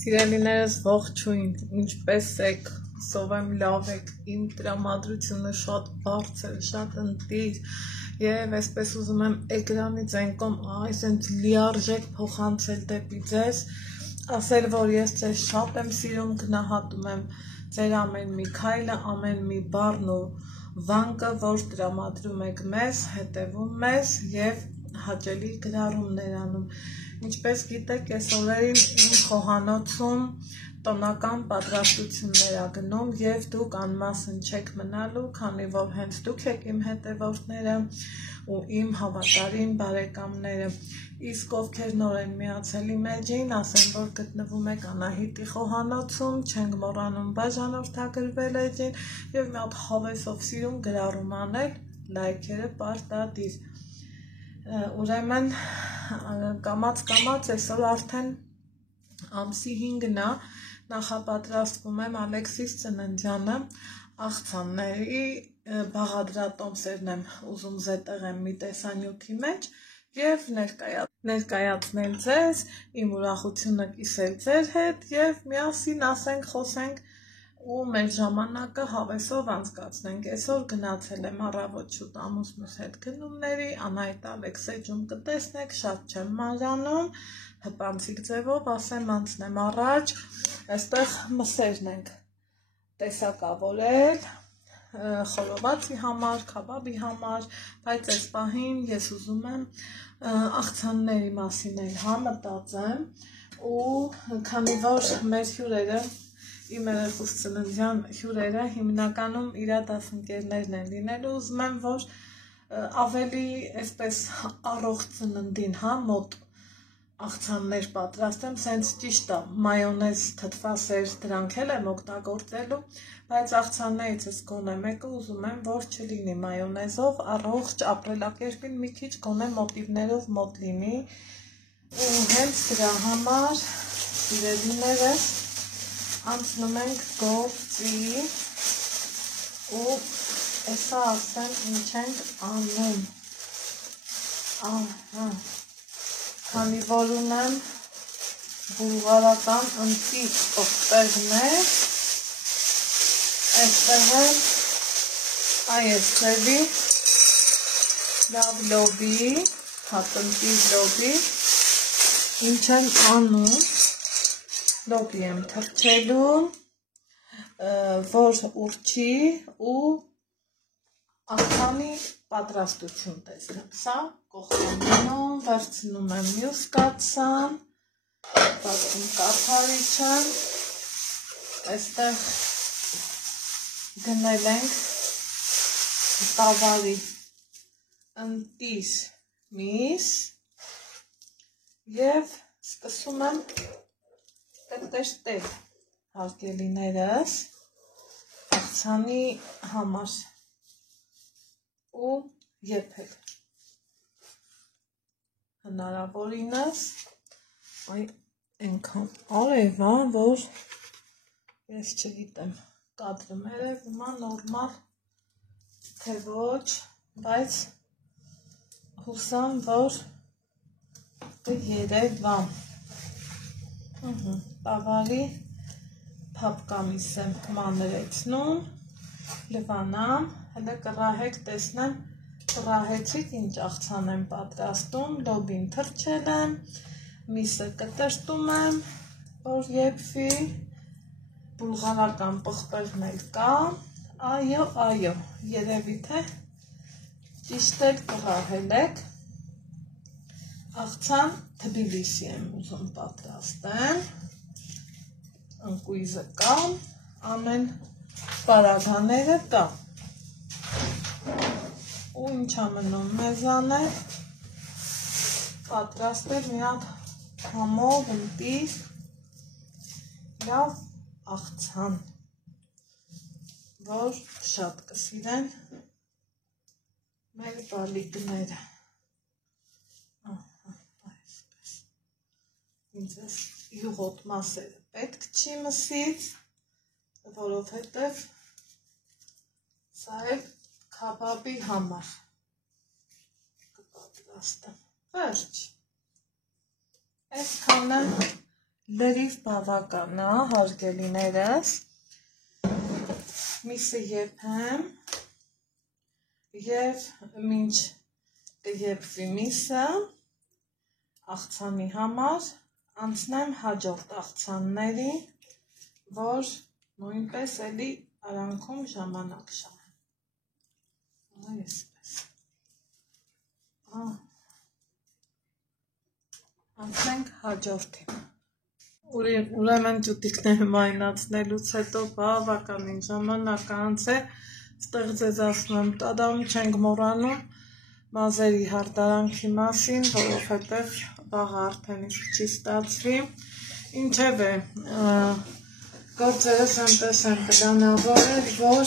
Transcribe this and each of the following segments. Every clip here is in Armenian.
Սիրելիներս ողջույն, ինչպես եք, սով եմ լավ եք, իմ տրամադրությունը շատ բարձր, շատ ընտիր և այսպես ուզում եմ էկրանից այն կողմ այսենց լիարժեք փոխանցել դեպի ձեզ, ասել, որ ես ձեզ շատ եմ սիրում, գնահատում եմ ձեր ամեն մի քայլը, ամեն մի բառն ու վանկը, որ տրամադրում եք մեզ, հետևում մեզ և հաճելի գրառումներ անում։ Ինչպես գիտեք, այս օրերին իմ խոհանոցում տոնական պատրաստություններ ա գնում և դուք անմասն չեք մնալու, քանի որ հենց դուք եք իմ հետևորդները ու իմ հավատարիմ բարեկամները։ Իսկ ովքեր նոր են միացել իմ էջին, ասեմ, որ գտնվում եք Անահիտի խոհանոցում, չենք մոռանում բաժանորդագրվել էջին և մի հատ հավեսով սիրում գրառում անել, լայքերը պարտադիր։ Ուրեմն կամաց այսօր արդեն ամսի 5-ն է, նախապատրաստվում եմ Ալեքսիս ծննդյանը, աղցանների բաղադրատոմսերն եմ ուզում զետեղեմ մի տեսանյութի մեջ և ներկայացնել ձեզ, իմ ուրախությունը կիսել ձեր հետ և միասին ասենք, խոսենք ու մեր ժամանակը հավեսով անցկացնենք։ Այսօր գնացել եմ առավոտ շուտ ամուսնուս հետ գնումների, Անահիտ Ալեքսեջում կտեսնեք, շատ չեմ մանրանում, հպանցիկ ձևով ասեմ անցնեմ առաջ, այստեղ մսերն ենք տեսակավորել, խորովածի համար, քաբաբի համար, բայց այս պահին ես ուզում եմ աղցանների մասին էլ մտածեմ ու քանի որ մեր հյուրերը իմ երեխուս ծննդյան հյուրերը հիմնականում իր դասընկերներն են լինելու, ուզում եմ, որ ավելի այսպես առողջ ծննդին, մոտ աղցաններ պատրաստեմ, սենց ճիշտ է, մայոնեզ, թթվասեր, դրանք էլ եմ օգտագործելու, բայց աղցաններից գոնե մեկը ուզում եմ, որ չլինի մայոնեզով, առողջ ապրելակերպին մի քիչ գոնե մոտիվներով մոտ լինի ու հենց դրա համար սիրելիներս անցնում ենք գործի ու էսա ասեմ ինչ ենք անում, քանի որ ունեմ բուլղարական ընտիր պղպեղներ, այստեղ եմ այս ձևի լավ լոբի, հատնտիր լոբի, ինչ եմ անում, լոբի եմ թրջելու, որ ուռչի ու աղցանի պատրաստություն տեսնեմ, սա կողքանում, վերցնում եմ մյուս կաթսան, բացում կաթարիչը, այստեղ գնել ենք տավարի ընտիր միս և սկսում եմ տրտեշտել հարգելիներս աղցանի համար ու եփել հնարավորինս այնքան արև ա, որ ես չգիտեմ կադրում երևում ա նորմալ թե ոչ, բայց հուսամ, որ կերևա տավարի փապկամիս եմ մանրեցնում, լվանամ, հələ կռահեք տեսնեմ, կռահեցիք ինչ աղցան եմ պատրաստում, լոբին թրջել եմ, միսը կտրտում եմ, որ եփվի, բուլղարական պղպեղն էլ կա, այո, երևի թե ճիշտ էլ կռահել եք, աղցան Թբիլիսի եմ ուզում պատրաստեմ, ընկույզը կա, ամեն պարագաները կա ու ինչ ամնում մեզ անել, պատրաստել մի հատ համով ընտիր լավ աղցան, որ շատ կսիրեն մեր բալիկները, այսպես, ինձ ես յուղոտ մասերը պետք չի մսից, որովհետև սա էլ քաբաբի համար կպատրաստեմ, վերջ, այսքանը լրիվ բավական է, հարգելիներս, միսը եփեմ և մինչ կեփվի միսը աղցանի համար անցնեմ հաջորդ աղցանների, որ նույնպես էլի արանքում ժամանակ շահեմ։ Այսպես։ Անցնենք հաջորդին։ Ուրեմն ճուտիկները մայնացնելուց հետո բավականին ժամանակ անց է, ստեղ ձեզ ասում եմ, տադամ չենք մոռանում մազերի հարդարանքի մասին, որովհետև վաղը արդեն իսկ չի ստացվի։ Ինչևէ, գործերս այնպես են պլանավորել, որ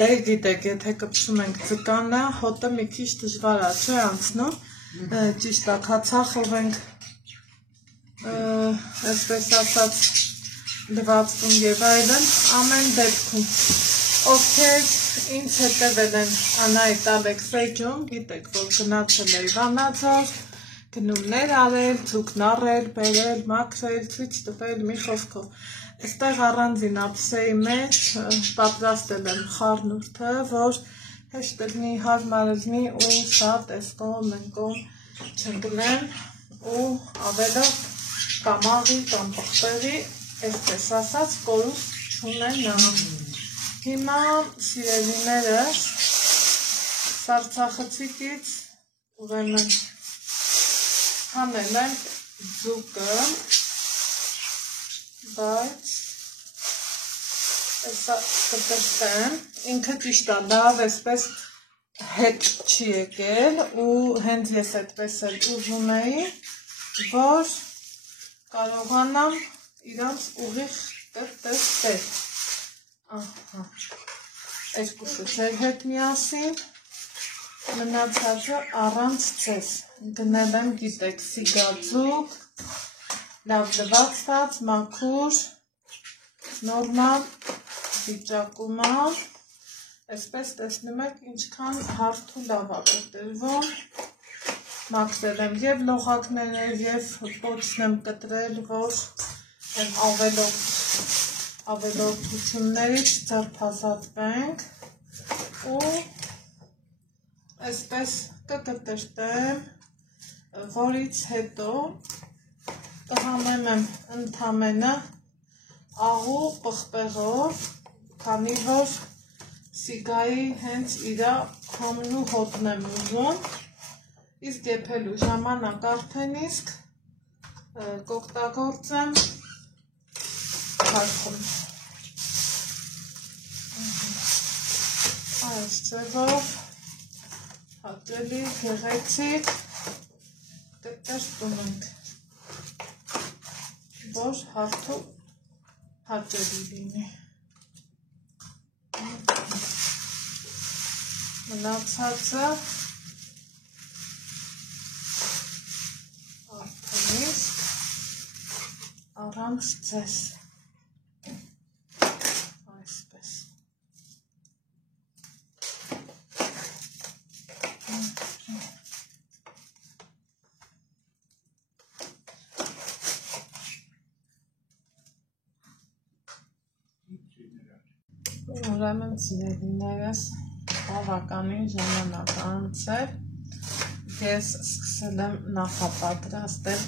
դե գիտեք, եթե կպչում ենք ձկանը, հոտը մի քիչ դժվար է, չէ՞ անցնում, ճիշտ է, քացախով ենք այսպես ասած լվացվում և այլն, ամեն դեպքում ովքեր ինձ հետևել են Անահիտ Ալեքսեջում, գիտեք, որ գնացել էի Վանաձոր, գնումներ արել, ձուկն առել, բերել, մաքրել, ցույց տվել, մի խոսքով։ Այստեղ առանձին ափսեի մեջ պատրաստել եմ խառնուրդը, որ հեշտ լինի, հարմար լինի ու շատ էսկոմ ընկոմ չընկնեն ու ավելով կամաղի կամ պղպեղի, այսպես ասած, կորուստ չունենա։ Հիմա սիրելիներս սառցախցիկից ուրեմն հանել ենք ձուկը, բայց այսա կտրտեմ, ինքը ճիշտ է, լավ այսպես հետ չի եկել ու հենց ես այդպես էլ ուզում էի, որ կարողանամ իրանց ուղիղ կտրտել։ Երկուսը ձեր հետ միասին, մնացածը առանց ձեզ։ Գնել եմ, գիտեք, սիգաձուկ, լավ լվացված, մաքուր, նորմալ վիճակում է, այսպես տեսնում եք ինչքան հարթ ու լավ է կտրվում, մաքրել եմ և լողակները, և պոչն եմ կտրել, որ ավելորդություններից ձերբազատվենք ու այսպես կկտրտեմ, որից հետո կհանեմ եմ ընդամենը աղու պղպեղով, քանի որ սիգայի հենց իրա հոմն ու հոտն եմ ուզում, իսկ եփելու ժամանակ արդեն իսկ կօգտագործեմ քարխում։ Այս ձևով հաճելի գեղեցիկ կտրտում ենք, որ հարթ ու հաճելի լինի։ Մնացածը արդեն իսկ առանց ձեզ, այսպես։ Ուրեմն սիրելիներս բավականին ժամանակ անցել, ես սկսել եմ նախապատրաստել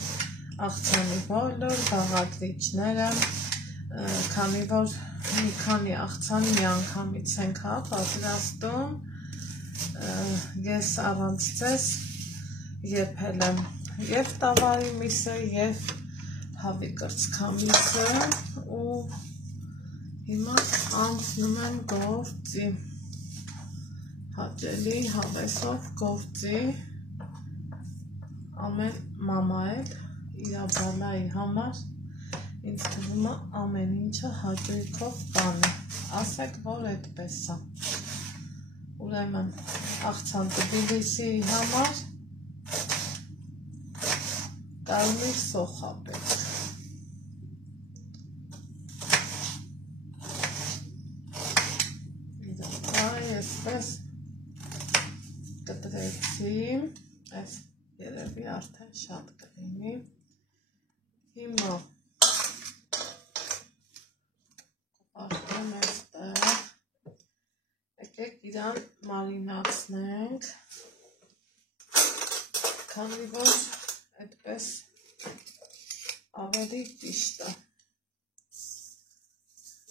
աղցանի բոլոր բաղադրիչները, քանի որ մի քանի աղցան միանգամից ենք պատրաստում, ես առանց ձեզ եփել եմ և տավարի միսը, և հավի կրծքամիսը ու հիմա անցնում եմ գործի, հաճելի հավեսով գործի, ամեն մամա էլ իրա բալայի համար ինձ թվում է ամեն ինչը հաճույքով բան է, ասեք, որ այդպես է։ Ուրեմն աղցան Թբիլիսիի համար կարմիր սոխ է պետք։ Այսպես կտրեցի, այս երևի արդեն շատ կլինի։ Հիմա իրան մարինացնենք, քանի որ այդպես ավելի ճիշտ է։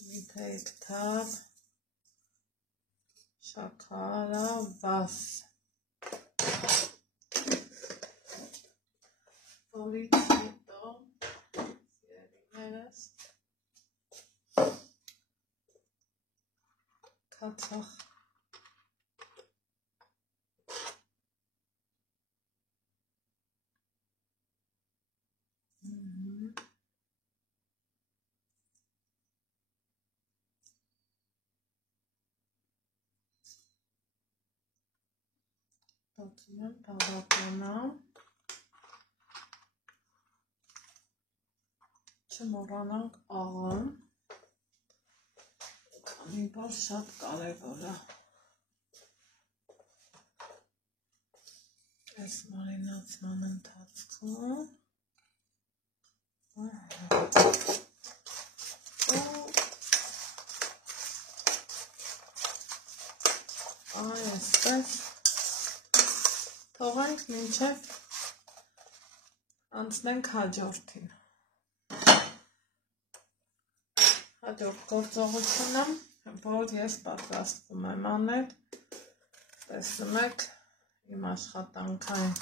Վիթեք թավ, շաքարը, վազ, որից հետո սիրելիներս կացախ դոծում եմ բավականա, չմոռանանք աղան, քանի որ շատ կարևոր է։ Այս մարինացման ընթացքում այսպես թողենք մինչև անցնենք հաջորդին։ Հաջորդ գործողությունը, որ ես պատրաստվում եմ անել, տեսնում եք իմ աշխատանքային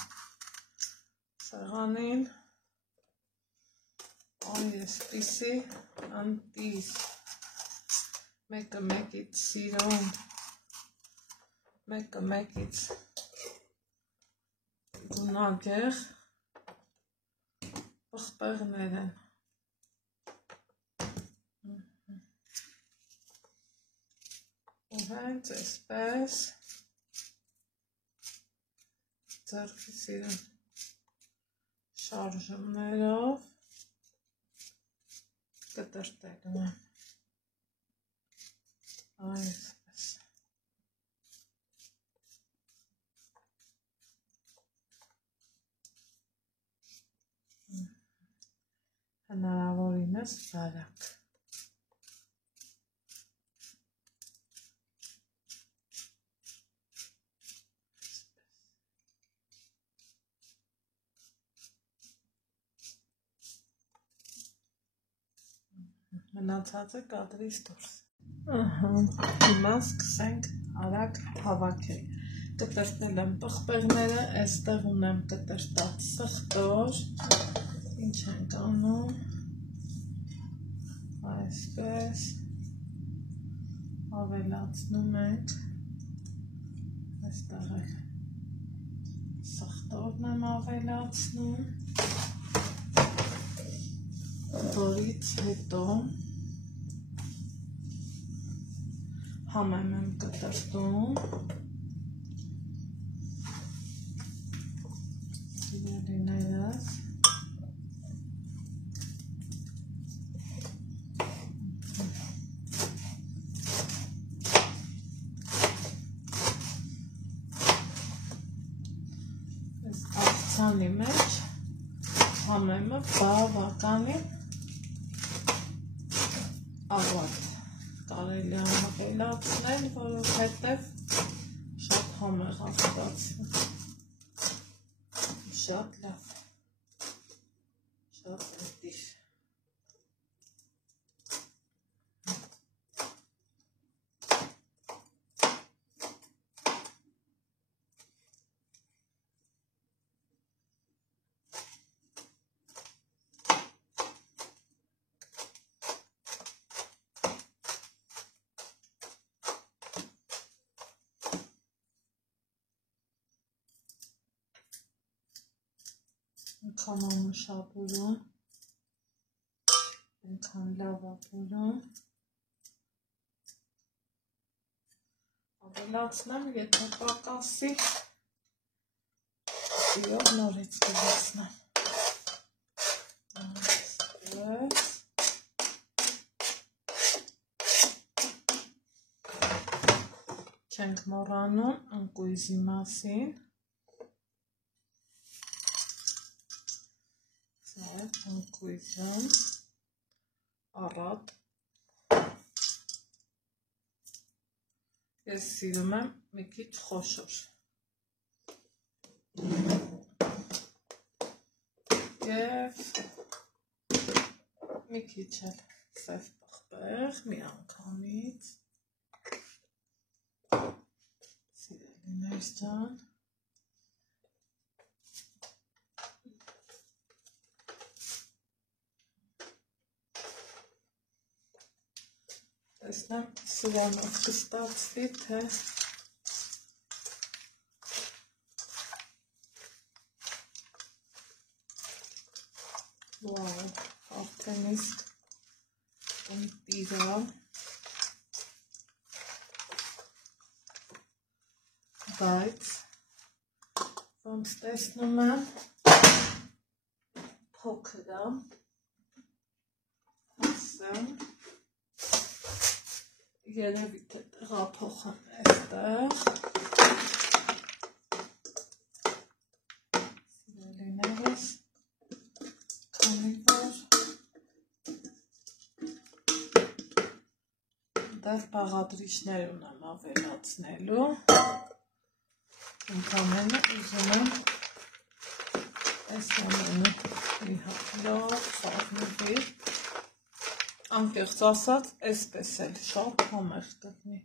սեղանին, այսպիսի ընտիր, մեկը մեկից սիրուն, մեկը մեկից գունագեղ պղպեղներ են։ Ու հենց այսպես ձեռքի սիրուն շարժումներով կտրտելու եմ, այսպես։ Հնարավորինս բարակ։ Մնացածը կադրից դուրս։ Հիմա սկսենք արագ հավաքել։ Կտրտել եմ պղպեղները, այստեղ ունեմ կտրտած սխտոր, ինչ ենք անում, այսպես ավելացնում ենք, այստեղ էլ սխտորն եմ ավելացնում, որից հետո համեմ եմ կտրտում, սիրելիներս, այս աղցանի մեջ համեմը բավականին ավարտ կարելի է ավելացնել, որովհետև շատ համեղ է ստացվում, շատ լավ, շատ ընտիր։ Այնքան անուշապուրում, այնքան լավապուրում, ավելացնեմ, եթե պակասի, սիրով նորից կվացնեմ, այսպես, չենք մոռանում ընկույզի մասին, ընկույզն առատ Ես սիրում եմ մի քիչ խոշոր։ Եվ մի քիչ էլ սև պղպեղ մի անգամից։ Սիրելիներ ջան։ Տեսնեմ սրանով կստացվի, թե վաու, արդեն իսկ տիրա, բայց ոնց տեսնում եմ փոքր է, ասեմ, երևի թե տեղափոխեմ այստեղ, սիրելիներս, քանի որ դեռ բաղադրիչներ ունեմ ավելացնելու, ընդամենը ուզում եմ այս ամենը մի հատ լավ խառնվի, անկեղծ ասած, այսպես էլ շատ համեղ կլինի,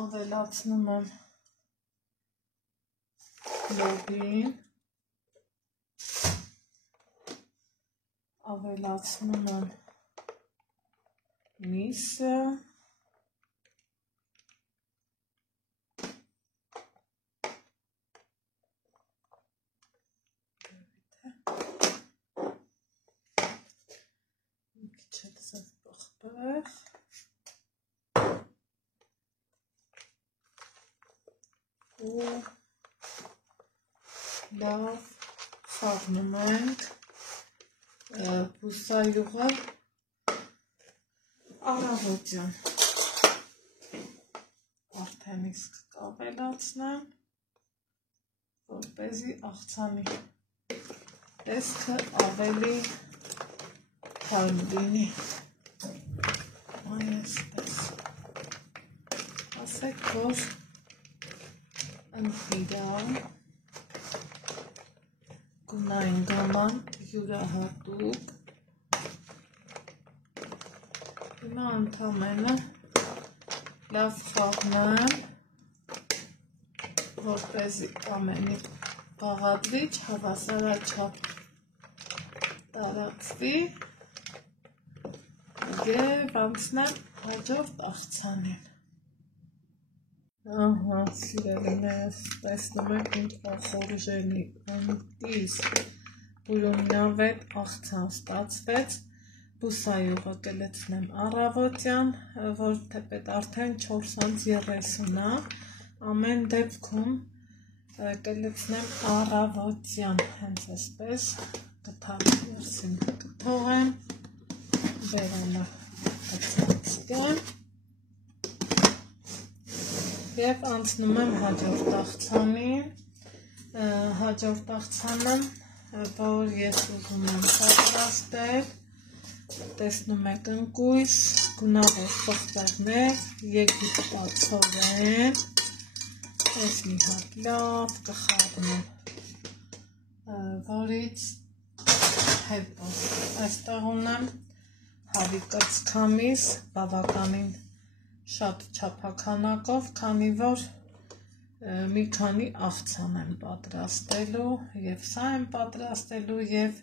ավելացնում եմ լոբին, ավելացնում եմ միսը, մի քիչ էլ սև պղպեղ, ու լավ խառնում ենք, բուսայուղը առավոտյան արդեն իսկ կավելացնեմ, որպեսզի աղցանի տեսքը ավելի թարմ լինի, այսպես, ասեք, որ ընտիրա, գունային գաման յուրահատուկ, հիմա ընդամենը լավ խառնեմ, որպեսզի ամենի բաղադրիչ հավասարաչափ տարածվի և անցնեմ հաջորդ աղցանին։ Ահա, սիրելիներս, տեսնում եք ինչ ախորժելի, ընտիր, բուրումնավետ աղցան ստացվեց, բուսայուղը կլցնեմ առավոտյան, որ թեպետ արդեն 4:30 է, ամեն դեպքում կլցնեմ առավոտյան, հենց այսպես, կթարի երսին կթողեմ, բերանը կծածկեմ, և անցնում եմ հաջորդ աղցանին, հաջորդ աղցանը, որ ես ուզում եմ պատրաստել, տեսնում եք ընկույզ, գունավոր պղպեղներ, եգիպտացորեն, այս մի հատ լավ կխառնեմ, որից հետո այստեղ ունեմ հավի կրծքամիս, բավականին շատ չափաքանակով, քանի որ մի քանի աղցան եմ պատրաստելու, և սա եմ պատրաստելու, և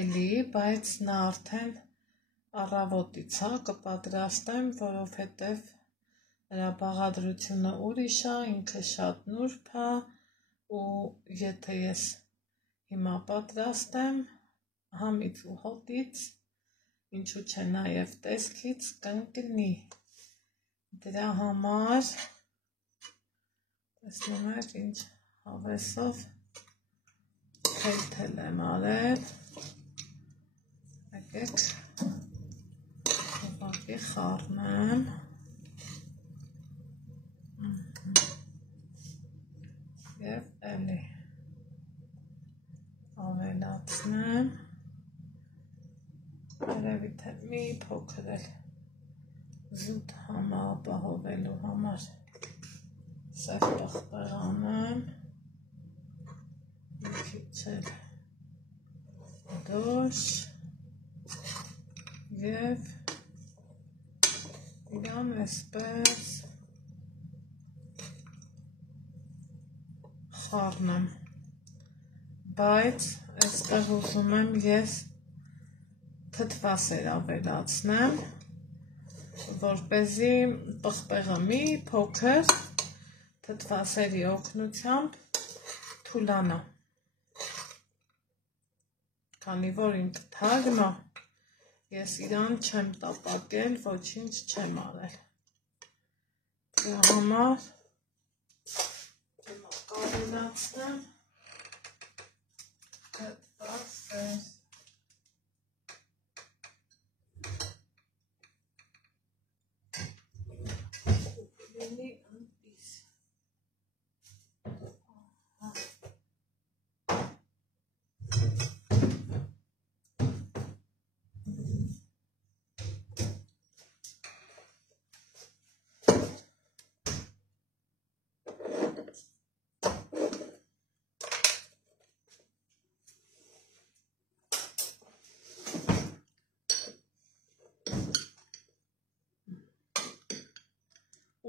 էլի, բայց նա արդեն առավոտից կպատրաստեմ, որովհետև նրա բաղադրությունը ուրիշ է, ինքը շատ նուրբ է, ու եթե ես հիմա պատրաստեմ, համից ու հոտից, ինչու չէ նաև տեսքից կընկնի, դրա համար, տեսնում եք ինչ հավեսով թել եմ արել, եկեք ուղղակի խառնեմ, և էլի ավելացնեմ, երևի թե մի փոքր էլ զուտ համապահովելու համար սև պղպեղ անեմ, մի քիչ էլ դոշ և իրան այսպես խառնեմ, բայց այստեղ ուզում եմ ես թթվասեր ավելացնեմ, որպեսզի պղպեղը մի փոքր թթվասերի օգնությամբ թուլանա, քանի որ իմ թթարն է, ես իրան չեմ տապակել, ոչինչ չեմ արել, դրա համար կավելացնեմ թթվասեր,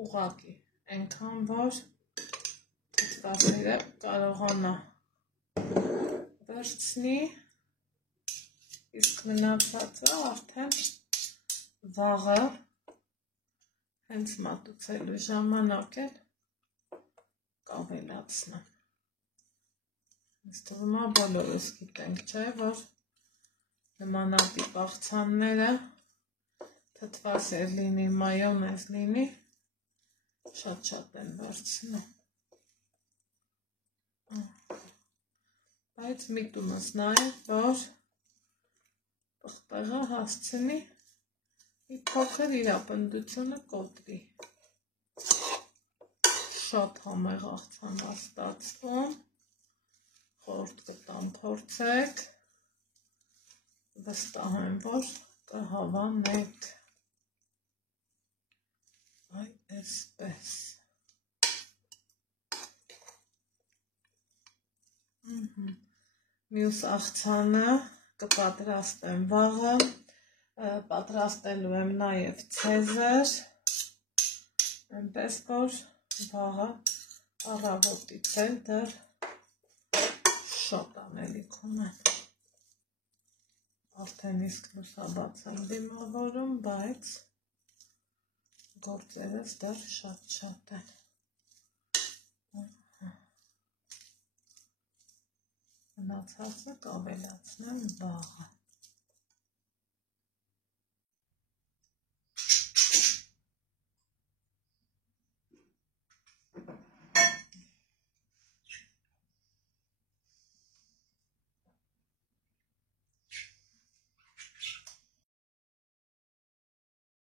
ուղղակի, այնքան որ թթվասերը կարողանա վերցնի, իսկ մնացածը արդեն վաղը հենց մատուցելու ժամանակ էլ կավելացնեմ։ Ինձ թվում է բոլորս գիտենք, չէ, որ նմանատիպ աղցանները թթվասեր լինի, մայոնեզ լինի, շատ են վերցնում, բայց միտումս նա է, որ պղպեղը հասցնի մի փոքր իր ապնդությունը կոտրի, շատ համեղ աղցան է ստացվում, խորհուրդ կտամ փորձեք, վստահ եմ, որ կհավանեք, այ այսպես, մյուս աղցանը կպատրաստեմ վաղը, պատրաստելու եմ նաև ցեզեր, այնպես որ վաղը առավոտից էլ դեռ շատ անելիք ունեմ, արդեն իսկ լուսաբաց եմ դիմավորում, բայց գործերս դեռ շատ են, մնացածը կավելացնեմ վաղը։